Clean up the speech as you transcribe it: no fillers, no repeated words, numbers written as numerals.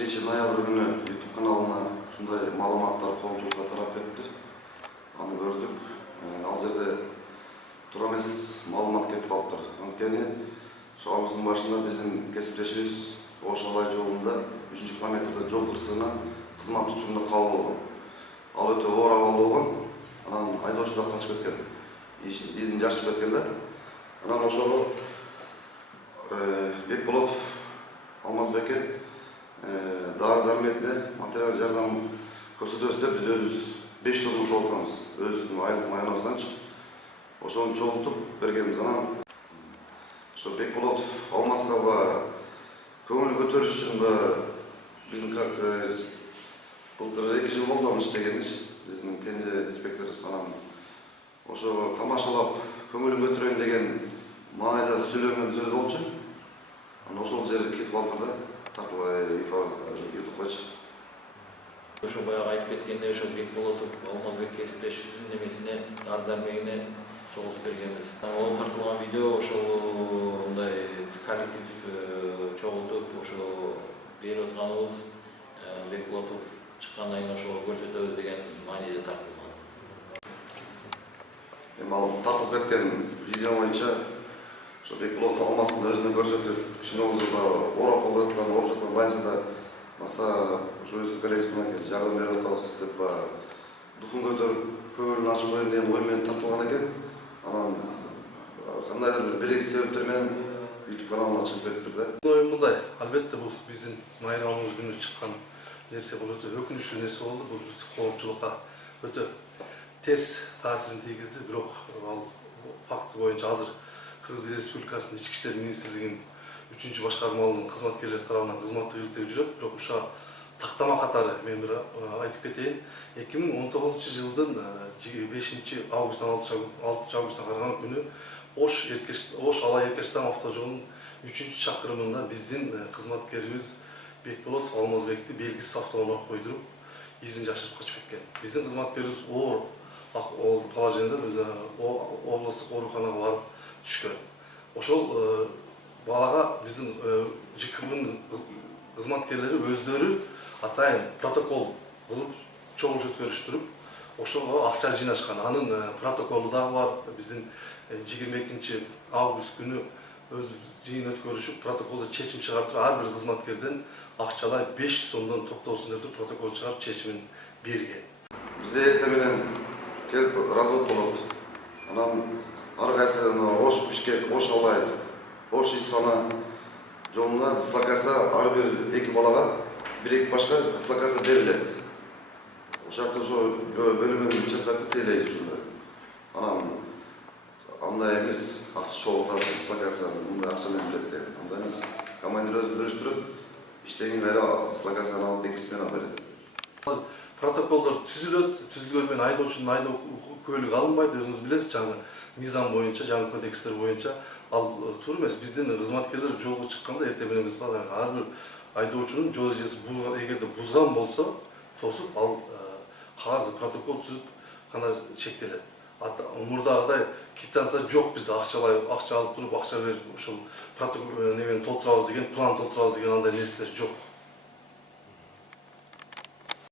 1 ноябрь күнү YouTube каналына ушундай маалыматтар коомчулукка тарап кетти. Аны көрдүк. Ал жерде туура эмес маалымат кетип калыптыр. Анткени ошо августтун башында биздин кесиптешибиз Ош Алай жолунда 3-километрде жол кырсыгынан кызмат учурунда кабыл болгон. Ал өтө оор абалда болгон. Анан айдоочу да качып кеткен. Изин жашып кеткен да. Анан ошого Бекболотов Алмазбекке дары-дарметине материал жардам көрсөтөбүз деп биз өзүбүз 5 сомдук жолтабыз. Өзүбүздүн айлык майоноздан ошону чогултуп бергенбиз. Анан ошо Бекболотов Алмазга көңүл көтөрүш үчүн биздин как былтыр 2 жыл болду иштегенбиз. Биздин кенже инспекторубуз анан ошого тамашалап көңүлүн көтөрөйүн деген маанайда сүйлөгөн сөз болчу. Анан ошол жерде кетип калыптыр да. Тартылгай YouTube'чы. Ошо баягы айтып кеткендей, ошо Бекболотов Алмазбек кесиптешибиздин немесине дары-дармегине чогултуп бергенбиз. Ол тартылган видео ошол мындай коллектив чогултуп ошо берип атканыбыз Бекболотов чыккандан кийин ошого көрсөтөбүз деген мааниде тартылган. Эми ал тартылып кеткен видео боюнча ошо Бекболотов Алмаздын өзүнө көрсөтүп, шиновузда ора колдоп жаткан, ооруп жаткан больницада маса ошо өздүк коллективине жардам берип атабыз деп духун көтөрүп, көңүлүн ачып коеюн деген ой менен тартылган экен. Анан кандайдыр бир белгисиз себептер менен YouTube каналына чыгып кетиптир да. Ой мындай, албетте бул биздин майрамыбыз күнү чыккан нерсе, бул өтө өкүнүчтүү нерсе болду. Бул коомчулукка өтө терс таасирин тийгизди. Бирок ал факты боюнча азыр Кыргыз Республикасынын Ички иштер министрлигинин 3-башкармалыгынын кызматкерлери тарабынан кызматтык иликтөө жүрөт. Бирок ушуга тактама катары мен бир айтып кетейин. 2019-жылдын 5-августтан 6-августуна караган күнү Ош Алай Эркештам автожолунун 3-чакырымында биздин кызматкерибиз Бекболотов Алмазбекти белгисиз автоунаа койдуруп, изин жашырып качып кеткен. Биздин кызматкерибиз оор положенияда биз облустук ооруканага барып түшкөн. Ошол балага биздин ЖКБнын кызматкерлери өздөрү атайын протокол кылып чогулуш өткөрүштүрүп, ошого акча жыйнашкан. Анын протоколу дагы бар. Биздин 22-август күнү өз жыйын өткөрүшүп, протоколдо чечим чыгарып, ар бир кызматкерден акчалай 500 сомдон топтолсун деп протокол чыгарып чечимин берген. Бизде эртең менен келип развод болот. Анан ар кайсы Ош Бишкек, Ош Алай, Ош Исфана жолунда дислокация ар бир 2 балага 1 экипажга дислокация берилет. Ошакта ошо бөлүмүнүн участокты тейлейбиз ушундай. Анан андай эмес, акча чогултат, дислокация мындай акча менен берет деген. Андай эмес. Командир өзү бөлүштүрөт, иштеген кайра дислокацияны алып экисине берет. Протоколдор түзүлөт, түзүлгөн менен айдоочунун айдоо көлүгү алынбайт. Өзүңүз билесиз, жаңы мыйзам боюнча, жаңы кодекстер боюнча ал туура эмес. Биздин кызматкерлер жолго чыкканда эртең менен биз ар бир айдоочунун жол эрежесин эгерде бузган болсо, тосуп ал кагаз протокол түзүп гана чектелет. Мурдагыдай квитанция жок, биз акча алып туруп акча берип ошол протокол немени толтурабыз деген, план толтурабыз деген андай нерселер жок.